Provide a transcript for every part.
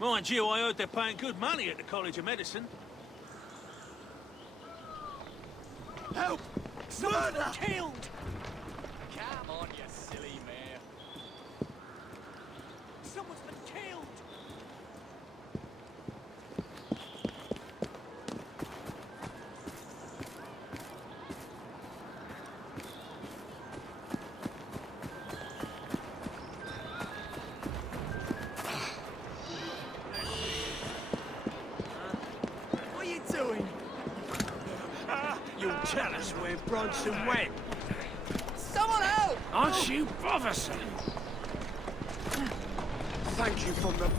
Mind you, I heard they're paying good money at the College of Medicine. Help! Someone's been killed! Come on, you silly mare. Someone's been killed! What are you doing? You'll tell us where Bronson went. Someone help! Aren't you bothersome? Thank you from the...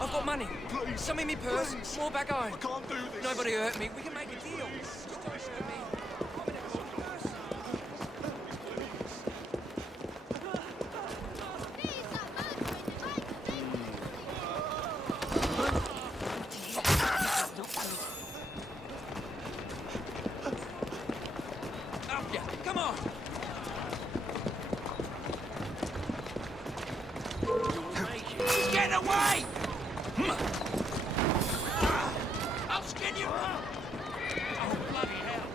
I've got money. Please. Some in me purse, Please. more back home. I can't do this. Nobody hurt me. We can make a deal. Just don't hurt me. Up ya. Come on. He's getting away! I'll skin you! Oh, bloody hell!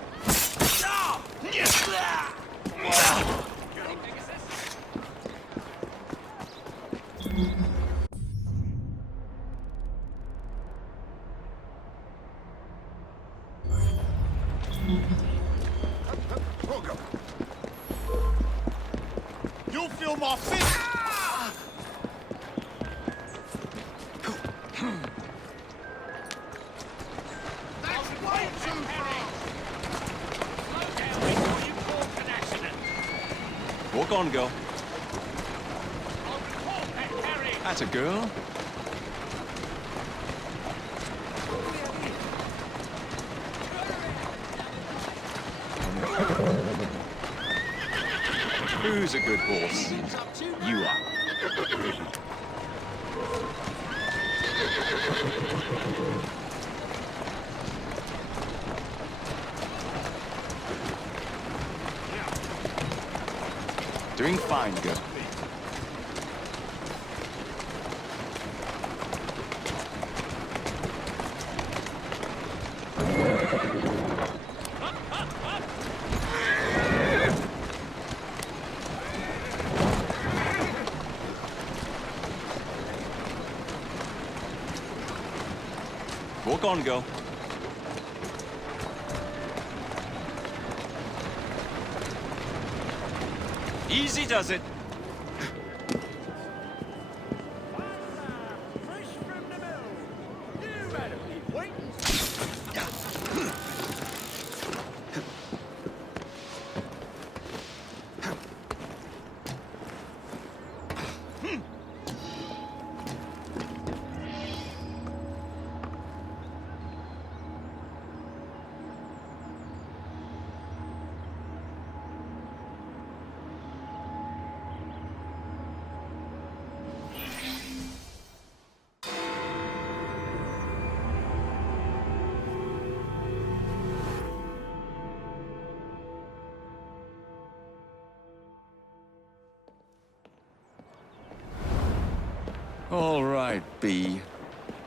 Roger. You'll feel my fist! That's way too far! Slow down before you cause an accident. Walk on, girl. I'll report that carriage. That's a girl. Who's a good horse? You are. Doing fine, girl. Walk on, girl. Easy does it. Fresh from the mill. You had to be waiting. All right, B.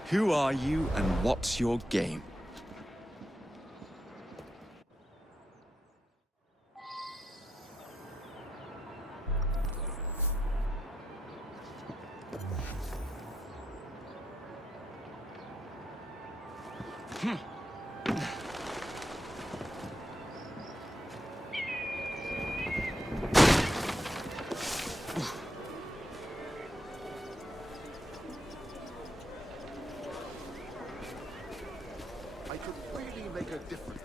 Who are you and what's your game? I could really make a difference.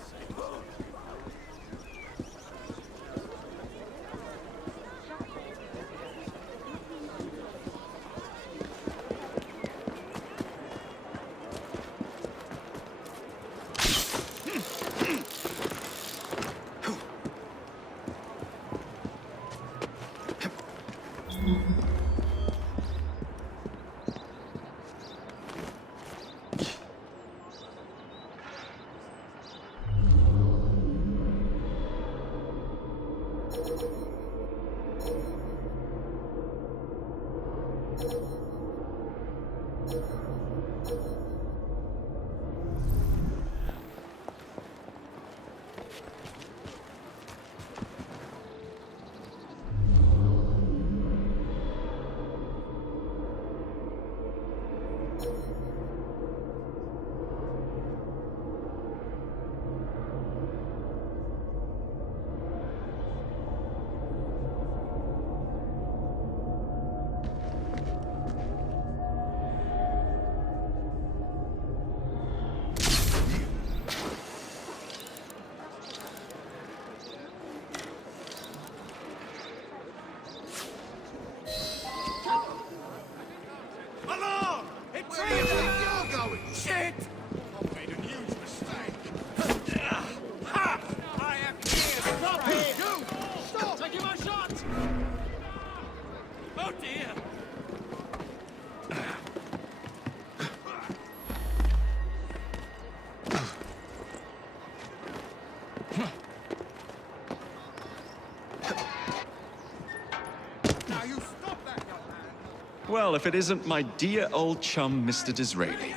Well, if it isn't my dear old chum, Mr. Disraeli.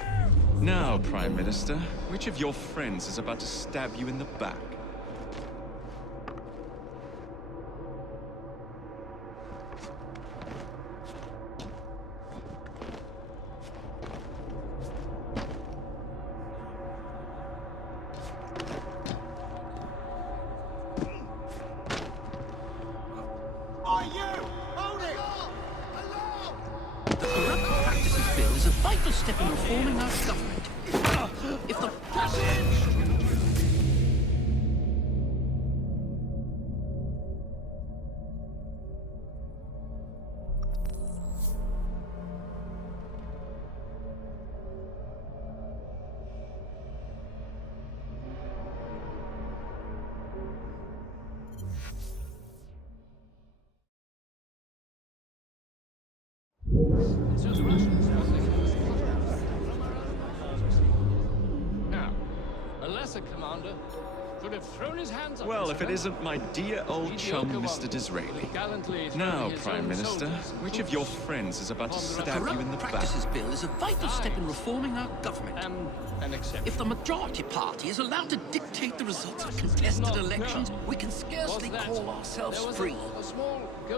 Now, Prime Minister, which of your friends is about to stab you in the back? Are you? Hold it! Hello! The Corrupt Practices Bill is a vital step in reforming our government. If the Now, a lesser commander could have thrown his hands up. Well, if it isn't my dear old chum, Mr. Disraeli. Now, Prime Minister, which of your friends is about to stab you in the Corrupt back? Practices Bill is a vital step in reforming our government. An exception. If the majority party is allowed to dictate the results of contested elections, we can scarcely call ourselves free.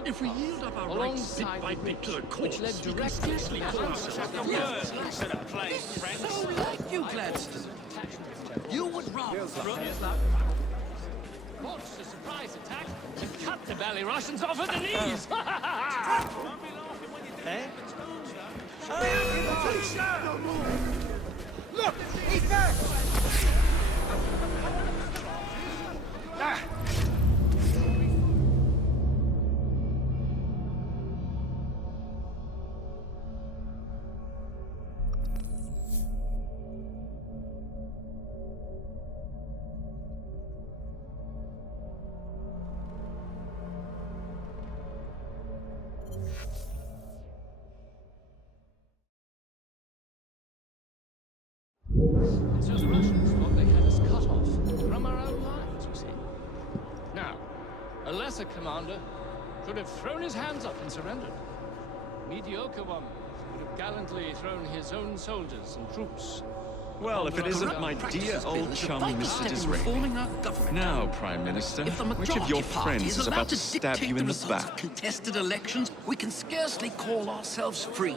If we yield up our rights bit by bit to the courts, led we can directly scarcely call ourselves free. So like you, Gladstone. You would rather throw... Launch a surprise attack and cut the Valley Russians off at the knees. Look! He's back! So the Russians thought they had us cut off from our own lines, you see. Now, a lesser commander could have thrown his hands up and surrendered. Mediocre one would have gallantly thrown his own soldiers and troops. Well, if it isn't my dear old chum, Mr. Disraeli. Reforming our government. Now, Prime Minister, If the which of majority your party friends is allowed about to to stab dictate you in the results of back? contested elections, we can scarcely call ourselves free.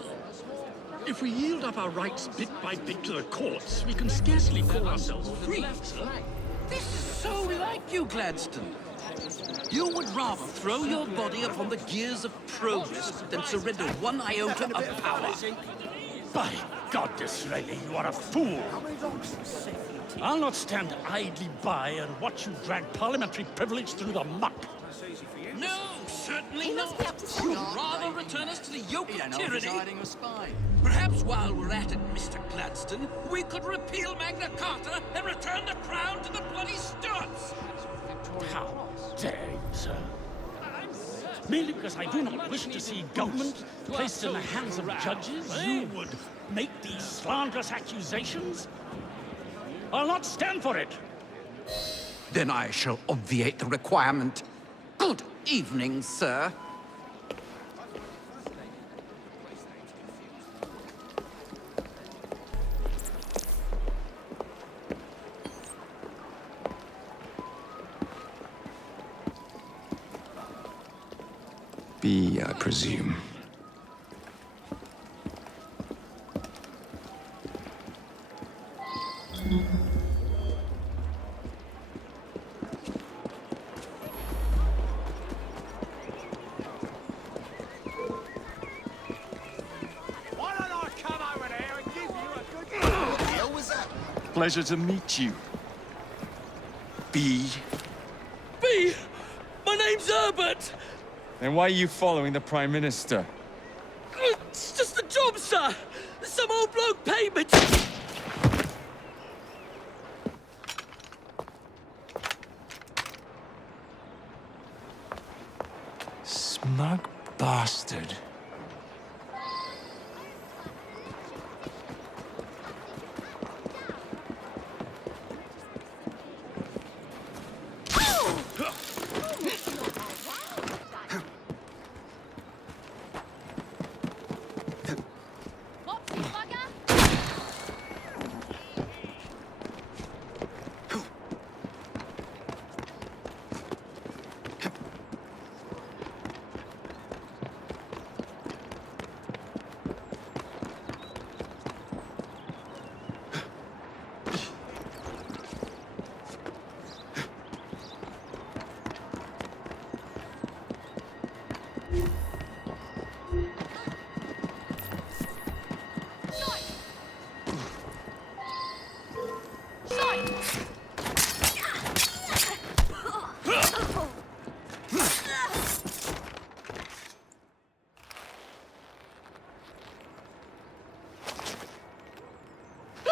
If we yield up our rights bit by bit to the courts, we can scarcely call ourselves free. This is so like you, Gladstone. You would rather throw your body upon the gears of progress than surrender one iota of power. By God, Disraeli, you are a fool. I'll not stand idly by and watch you drag parliamentary privilege through the muck. No, certainly not. You'd rather return us to the yoke of tyranny. Perhaps while we're at it, Mr. Gladstone, we could repeal Magna Carta and return the crown to the bloody Stuarts. How dare you, sir? Merely because I do not wish to see government placed in the hands of judges, you would make these slanderous accusations? I'll not stand for it. Then I shall obviate the requirement. Good evening, sir. B, I presume. Why don't I come over there and give you a good... What the hell was that? Pleasure to meet you. B. B! My name's Herbert! Then why are you following the Prime Minister? It's just a job, sir! Some old bloke paid me to... Smug bastard.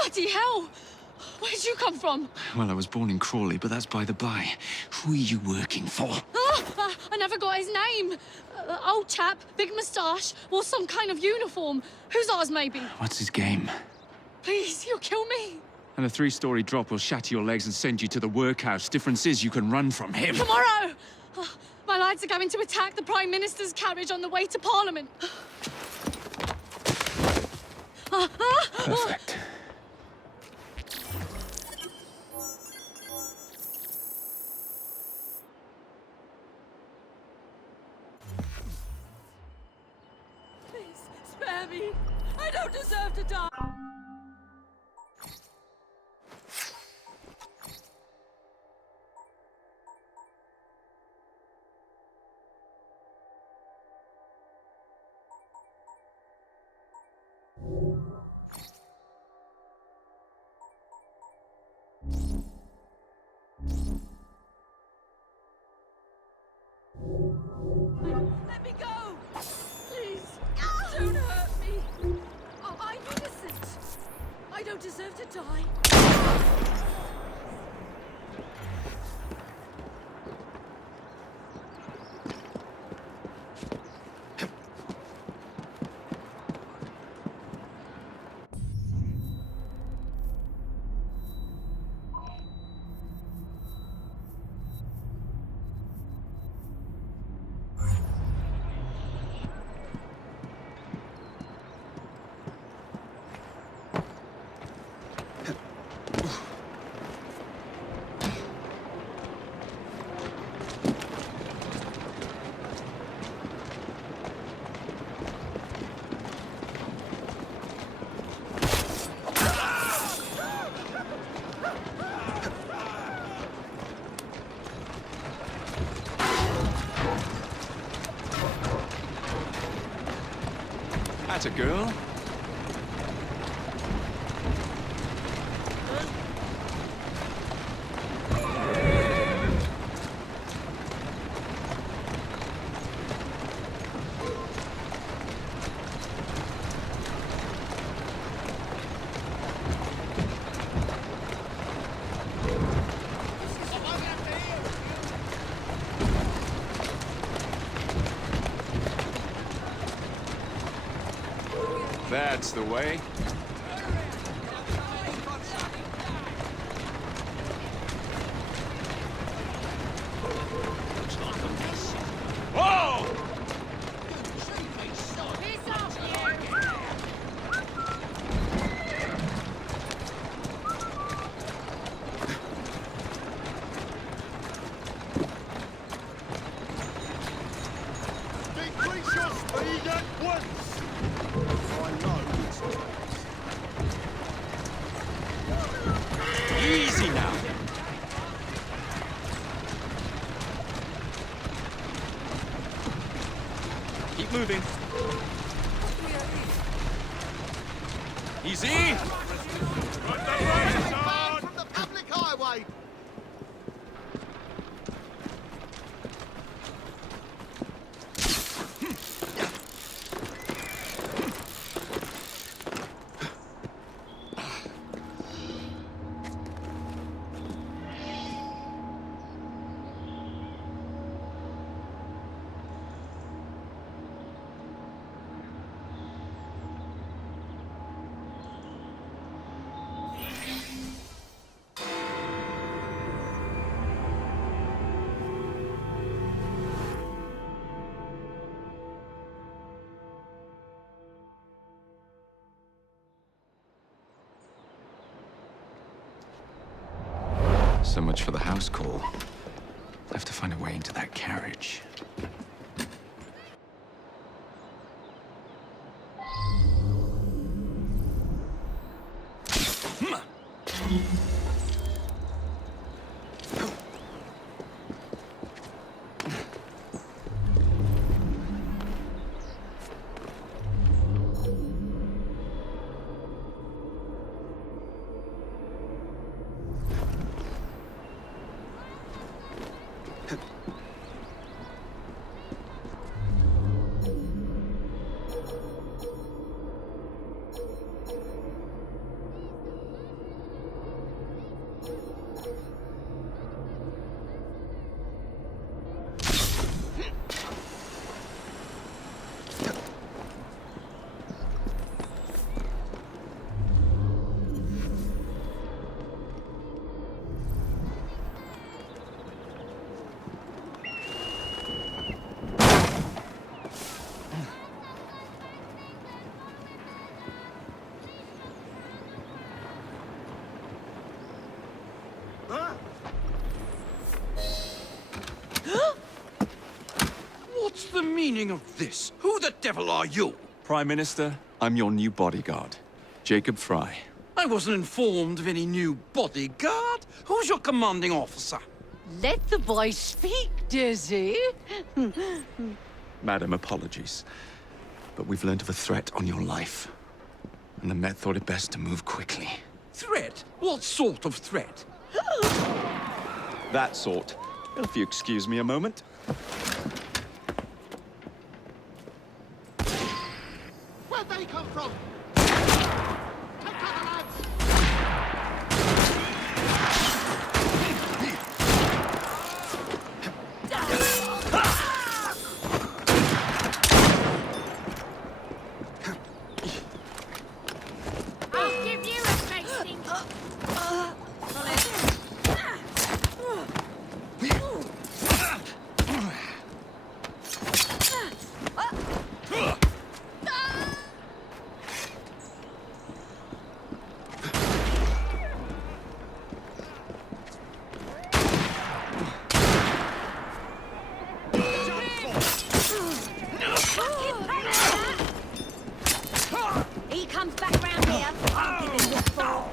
Bloody hell! Where'd you come from? Well, I was born in Crawley, but that's by the by. Who are you working for? I never got his name. Old chap, big moustache, wore some kind of uniform. Who's ours, maybe? What's his game? Please, you'll kill me. And a 3-story drop will shatter your legs and send you to the workhouse. Difference is you can run from him. Tomorrow! My lads are going to attack the Prime Minister's carriage on the way to Parliament. Perfect. Please, spare me. I don't deserve to die. Let me go! Please, don't hurt me. Oh, I'm innocent. I don't deserve to die. That's a girl. That's the way. Whoa! Decrease your speed at once! I know it's Easy now. Keep moving. Easy. banned from the public highway! So much for the house call. I have to find a way into that carriage. the meaning of this? Who the devil are you? Prime Minister, I'm your new bodyguard, Jacob Fry. I wasn't informed of any new bodyguard. Who's your commanding officer? Let the boy speak, Dizzy. Madam, apologies. But we've learned of a threat on your life. And the Met thought it best to move quickly. Threat? What sort of threat? That sort. If you excuse me a moment. Where'd they come from? Take cover, lads! I'll give you a tasting. He comes back round here, I'll give him the fall.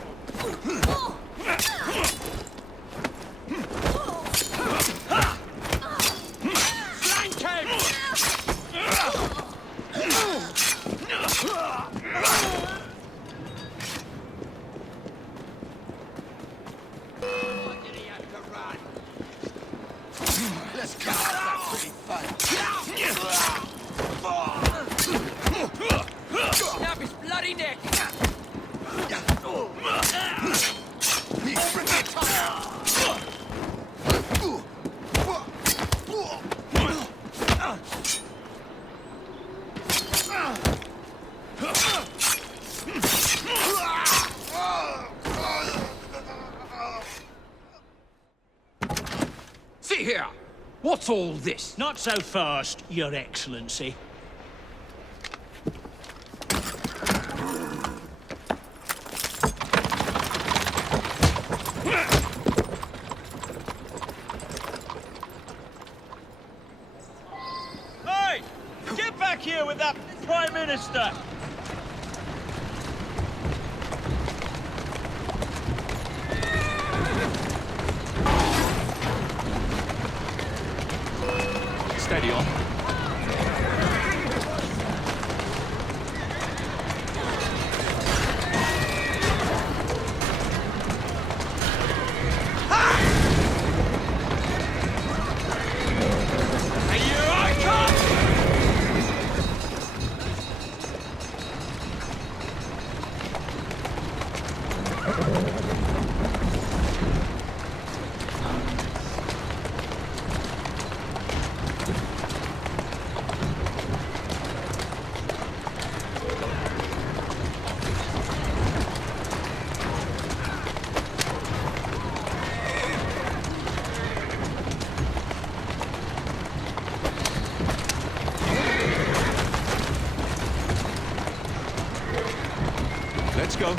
Let's go. That's pretty fun. Snap his bloody neck. See here. What's all this? Not so fast, Your Excellency. Hey! Get back here with that Prime Minister! Steady on. Let's go.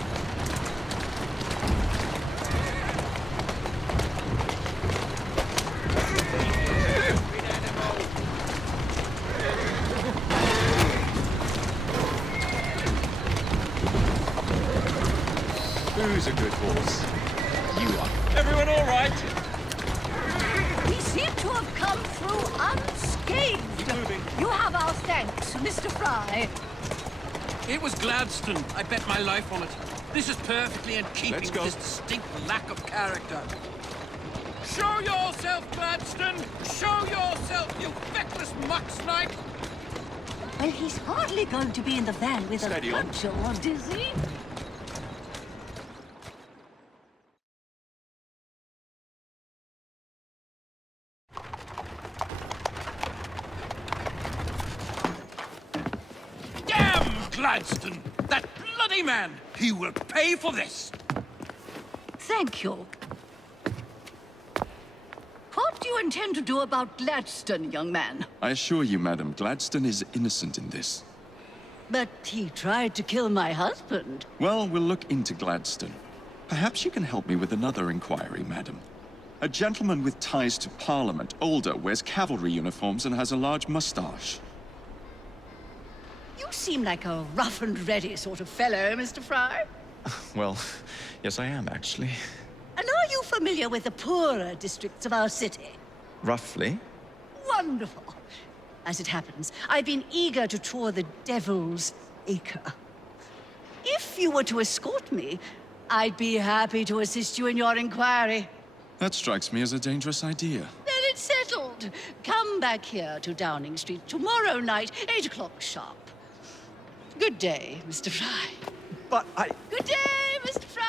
Who's a good horse? You are. Everyone all right? We seem to have come through unscathed. Moving. You have our thanks, Mr. Fry. It was Gladstone. I bet my life on it. This is perfectly in keeping Let's with go. his distinct lack of character. Show yourself, Gladstone! Show yourself, you feckless muck snipe! Well, he's hardly going to be in the van with Steady a on. puncher, is he? Damn Gladstone! That bloody man! He will pay for this! Thank you. What do you intend to do about Gladstone, young man? I assure you, Madam, Gladstone is innocent in this. But he tried to kill my husband. Well, we'll look into Gladstone. Perhaps you can help me with another inquiry, Madam. A gentleman with ties to Parliament, older, wears cavalry uniforms and has a large mustache. You seem like a rough and ready sort of fellow, Mr. Fry. Well, yes I am, actually. And are you familiar with the poorer districts of our city? Roughly. Wonderful. As it happens, I've been eager to tour the Devil's Acre. If you were to escort me, I'd be happy to assist you in your inquiry. That strikes me as a dangerous idea. Then it's settled. Come back here to Downing Street tomorrow night, 8 o'clock sharp. Good day, Mr. Fry. But I... Good day, Mr. Fry.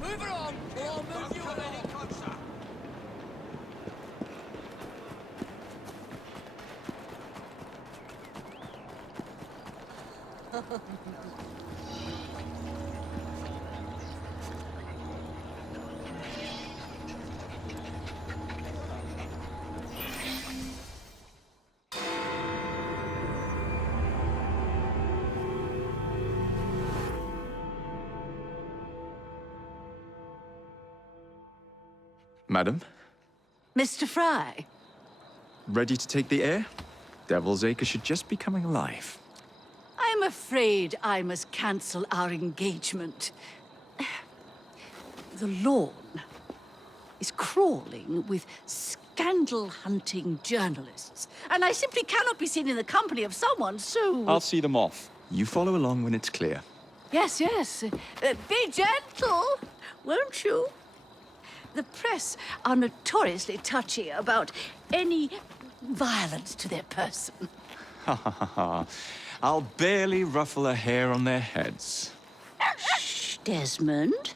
Move it on, or I'll move you any closer. Madam, Mr. Fry. ready to take the air? Devil's Acre should just be coming alive. I'm afraid I must cancel our engagement. The lawn is crawling with scandal-hunting journalists, and I simply cannot be seen in the company of someone so... I'll see them off. You follow along when it's clear. Yes, yes. Be gentle, won't you? The press are notoriously touchy about any violence to their person. Ha ha ha ha. I'll barely ruffle a hair on their heads. Shh, Desmond.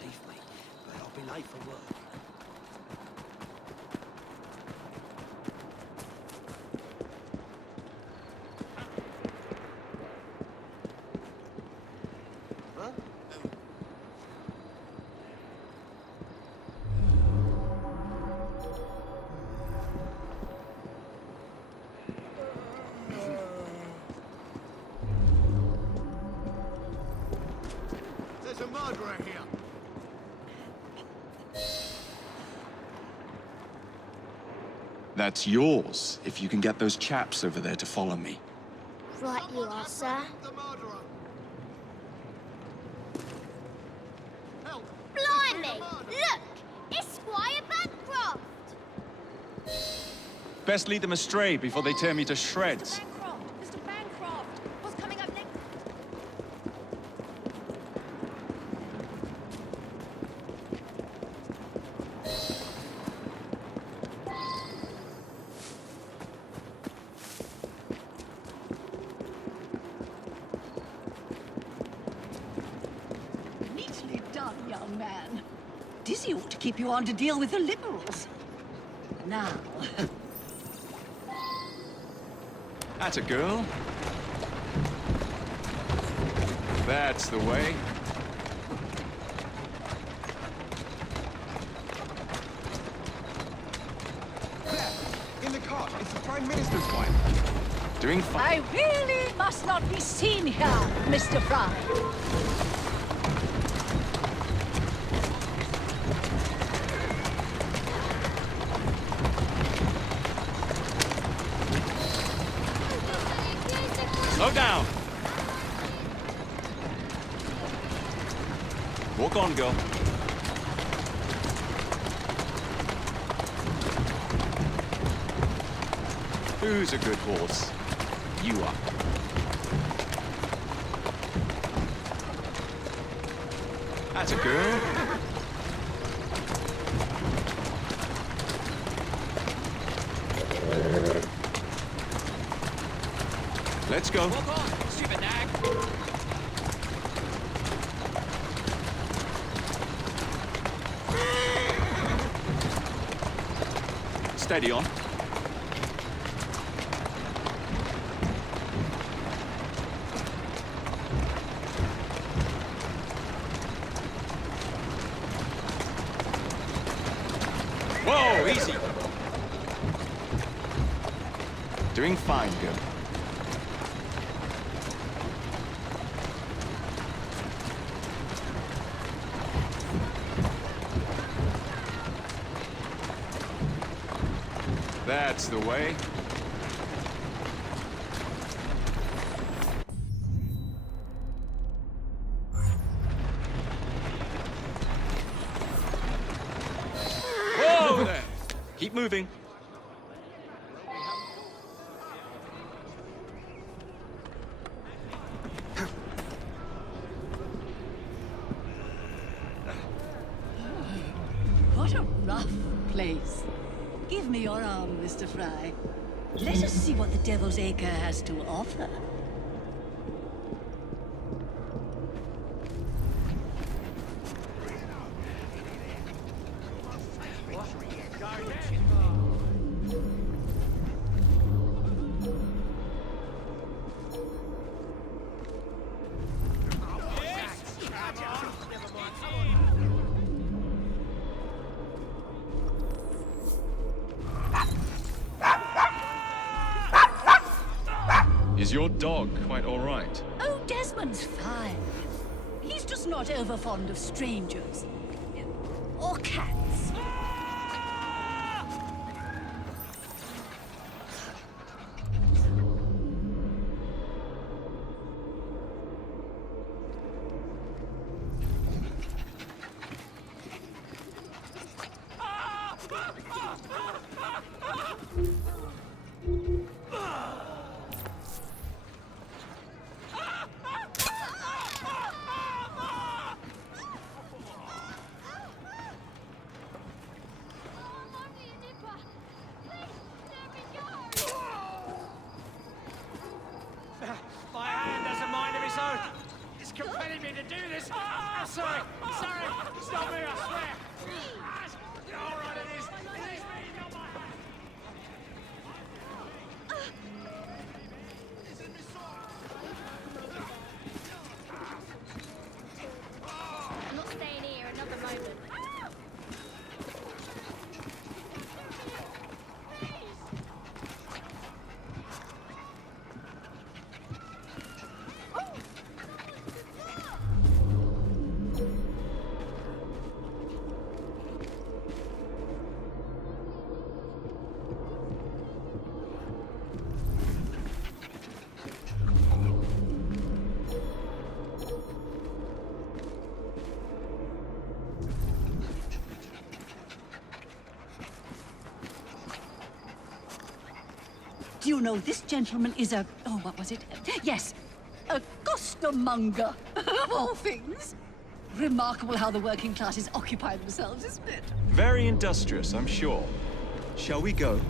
Leave me, but I'll be late for work. There's a murderer here. That's yours, if you can get those chaps over there to follow me. Right you are, sir. The murderer. Help! Blimey! Look! It's Squire Bancroft! Best lead them astray before they tear me to shreds. Bancroft! Mr. Bancroft! What's coming up next? Neatly done, young man. Dizzy ought to keep you on to deal with the liberals. Now, That's a girl. That's the way. In the cart, it's the Prime Minister's wife. Doing fine. I really must not be seen here, Mr. Fry. Slow down. Walk on, girl. Who's a good horse? You are. That's a girl. Let's go. Walk on, stupid nag. Steady on. Whoa, easy. Doing fine, girl. That's the way. Whoa there! Keep moving. What a rough place. Give me your arm, Mr. Fry. Let us see what the Devil's Acre has to offer. Is your dog quite all right? Oh, Desmond's fine. He's just not over fond of strangers. Or cats. My hand has a mind of its own. It's compelling me to do this. I'm sorry. Sorry. It's not me, I swear. All right, it is. It is me, not my hand. I'm not staying here another moment. Do you know, this gentleman is a... Oh, what was it? Yes, a costermonger, of all things. Remarkable how the working classes occupy themselves, isn't it? Very industrious, I'm sure. Shall we go?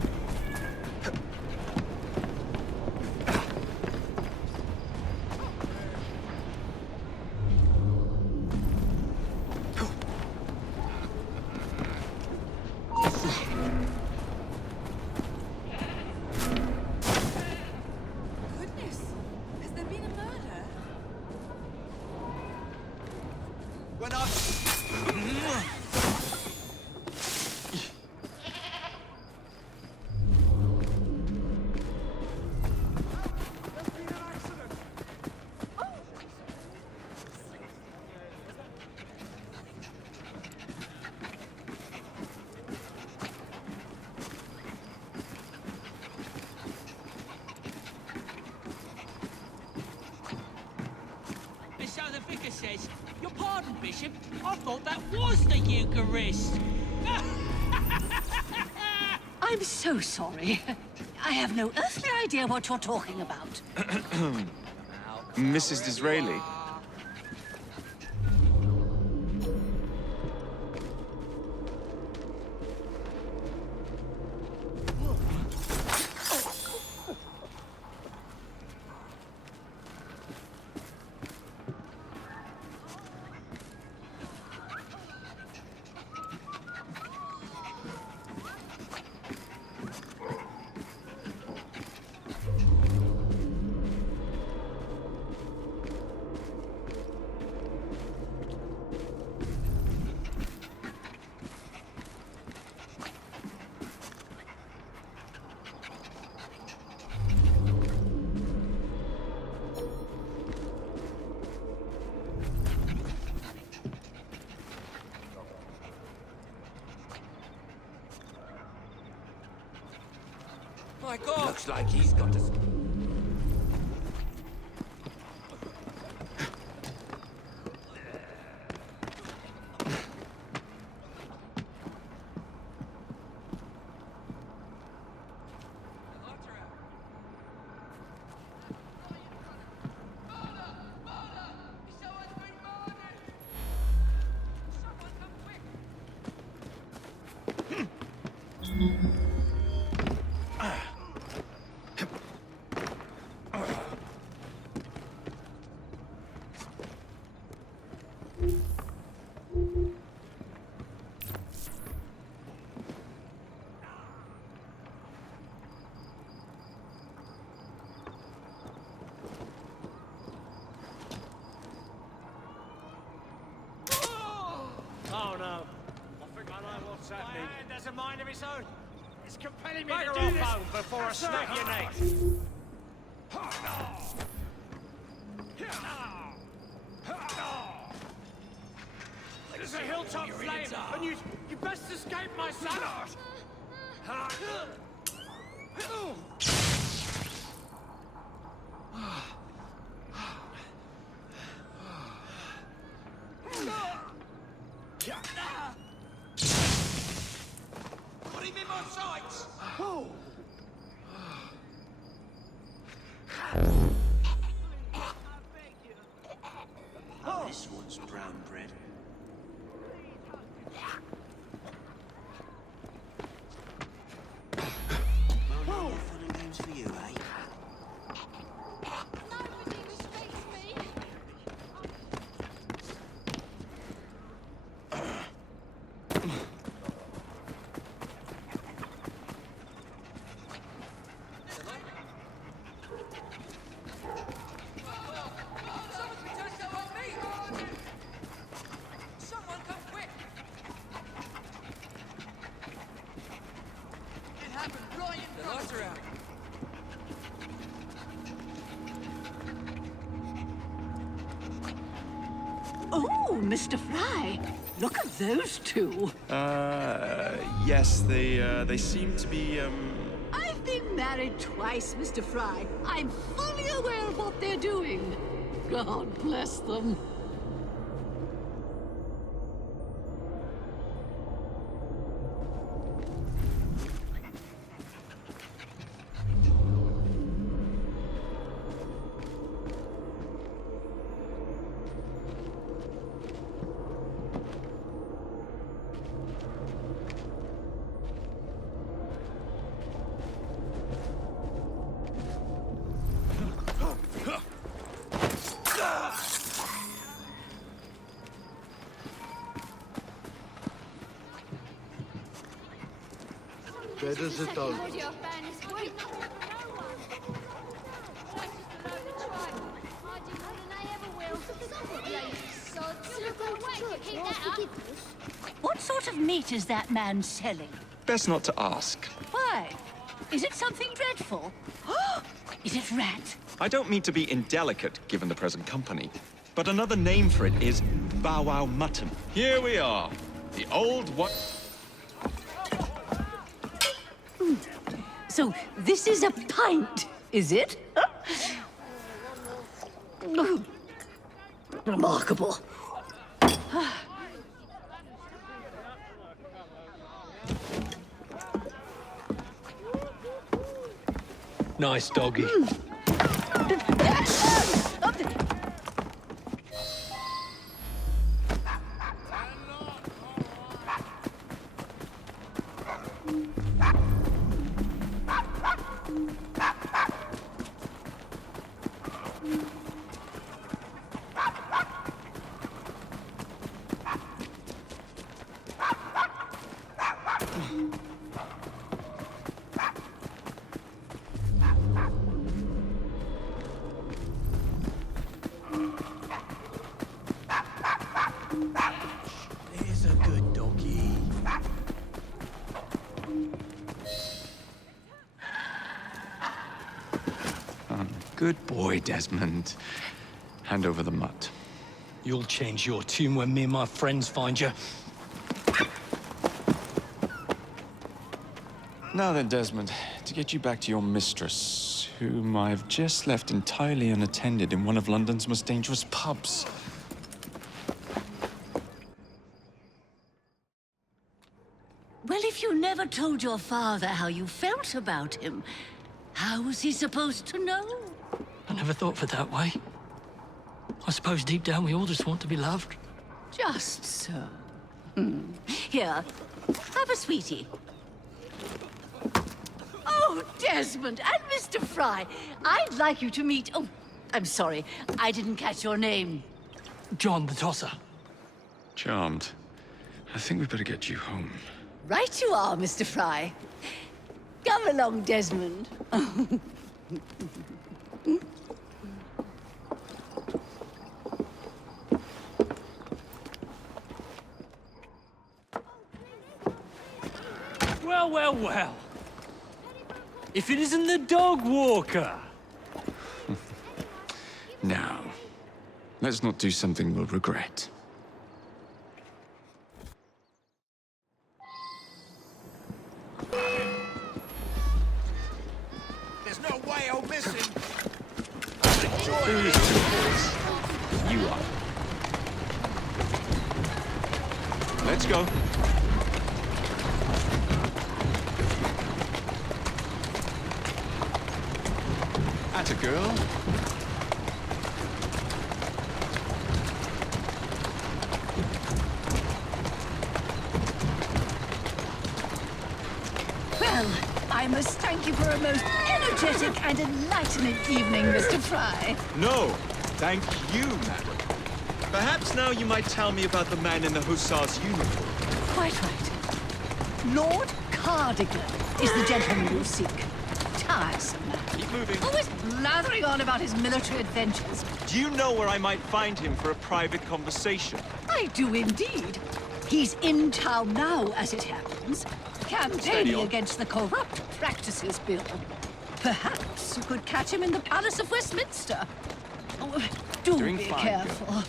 Goodness, has there been a murder? When I... And so the vicar says, you're part pardon, Bishop. I thought that was the Eucharist. I'm so sorry. I have no earthly idea what you're talking about. Mrs. Disraeli. My God! Looks like he's got us. Oh no. I think I know what's happening. My hand has a mind of its own. It's compelling me to do this before I snap your neck. There's a hilltop flame, and you best escape my son. Put him in my sights! This one's brown bread. Well, no fun and games for you, eh? Nobody respects me. Someone come quick! It happened right in front of us. Oh, Mr. Fry, look at those two. Yes, they seem to be, I've been married twice, Mr. Fry. I'm fully aware of what they're doing. God bless them. Dead as a dog. Body off band is weak. No one. That's just a load of tripe. Hiding more than they ever will. Bloody sods. Look away to keep that up. What sort of meat is that man selling? best not to ask. Why? Is it something dreadful? Is it rat? I don't mean to be indelicate, given the present company, but another name for it is bow wow mutton. Here we are, the old what? So this is a pint, is it? Remarkable. Nice doggy. There's a good doggy. Good boy, Desmond. Hand over the mutt. You'll change your tune when me and my friends find you. Now then, Desmond, to get you back to your mistress, whom I've just left entirely unattended in one of London's most dangerous pubs. Well, if you never told your father how you felt about him, how was he supposed to know? I never thought of it that way. I suppose deep down we all just want to be loved. Just so. Here, have a sweetie. Oh, Desmond and Mr. Fry, I'd like you to meet... Oh, I'm sorry, I didn't catch your name. John the Tosser. Charmed. I think we better get you home. Right you are, Mr. Fry. Come along, Desmond. Well, well, well. If it isn't the dog walker. Now, let's not do something we'll regret. There's no way I'll miss him. Who is the boys? You are. Let's go. Atta girl. Well, I must thank you for a most energetic and enlightening evening, Mr. Fry. No, thank you, madam. Perhaps now you might tell me about the man in the hussar's uniform. Quite right. Lord Cardigan is the gentleman you seek. Tiresome. Keep moving. Always blathering on about his military adventures. Do you know where I might find him for a private conversation? I do indeed. He's in town now, as it happens, Steady campaigning on. against the Corrupt Practices Bill. Perhaps you could catch him in the Palace of Westminster. Oh, do Doing be fine, careful.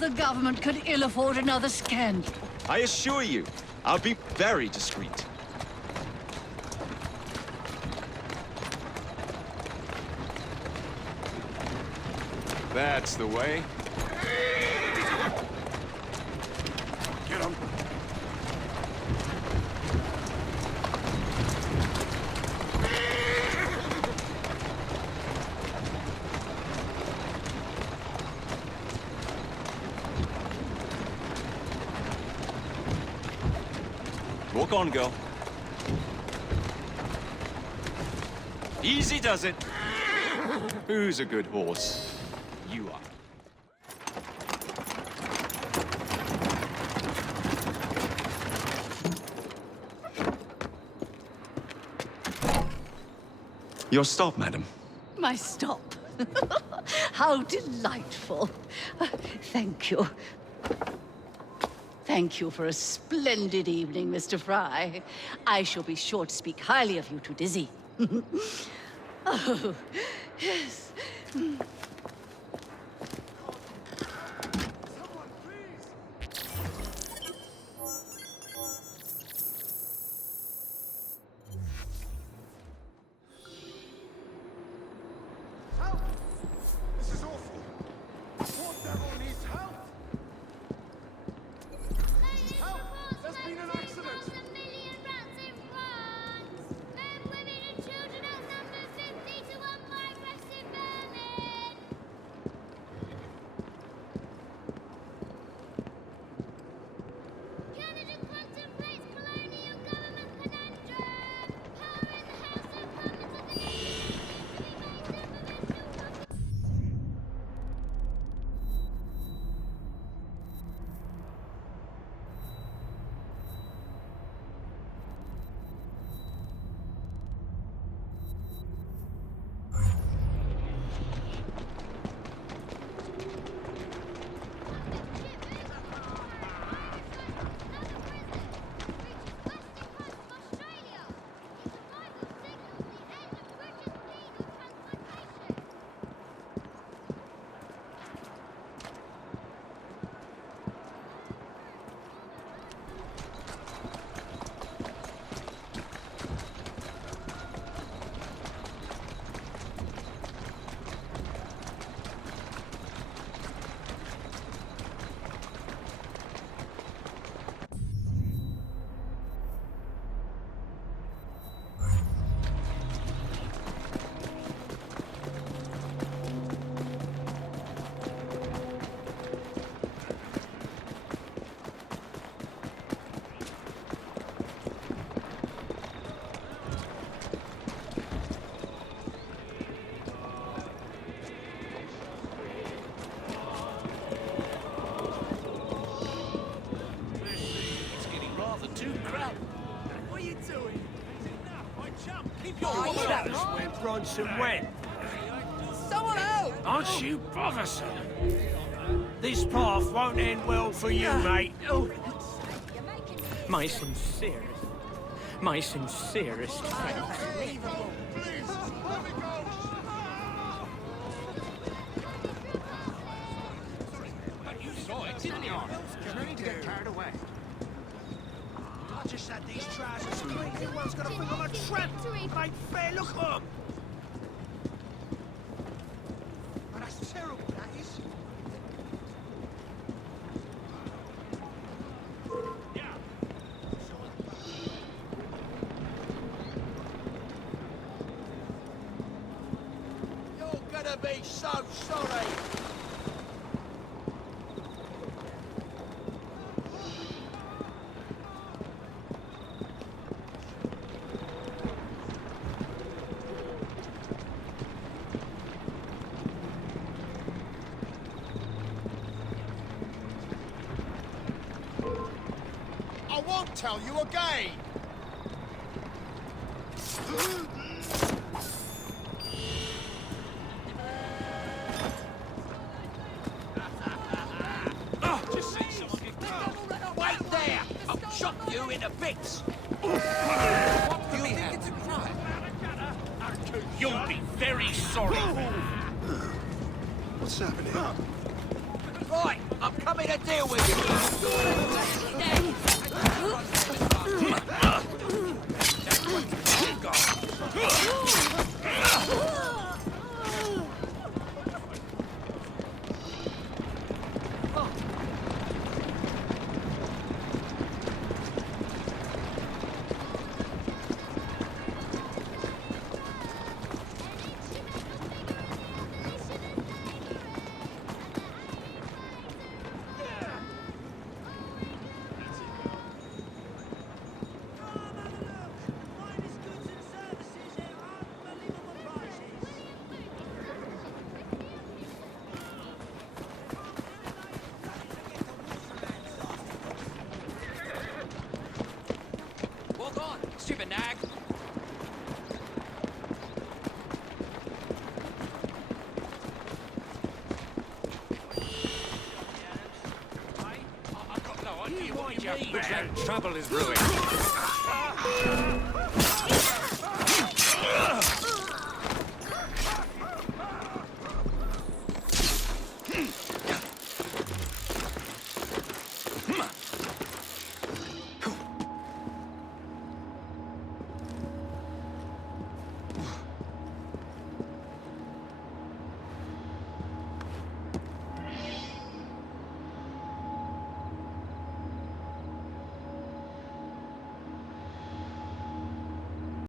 The government could ill afford another scandal. I assure you, I'll be very discreet. That's the way. Get him. Walk on, girl. Easy does it. Who's a good horse? You are. Your stop, madam. My stop. How delightful. Thank you. Thank you for a splendid evening, Mr. Fry. I shall be sure to speak highly of you to Dizzy. Oh, yes. Help! This is awful. What devil needs help? Help! There's been an accident. the two crowd. What are you doing? Keep your Oh, voice that down. was where Bronson went. Someone help! Aren't you bothersome? This path won't end well for you, mate. My sincerest thanks. You saw it, didn't you? No need to get carried away. I just had these trousers clean. Everyone's gonna think I'm a tramp. Mate, fair look at 'em. Oh, that's terrible, that is. You're gonna be so sorry. I won't tell you again! Just see someone get killed. Wait there! I'll chop you into bits! What do you think it's a crime? You'll be very sorry. What's happening? Right, I'm coming to deal with you! Walk on, stupid nag! I've got no idea what you mean. Looks like trouble is brewing.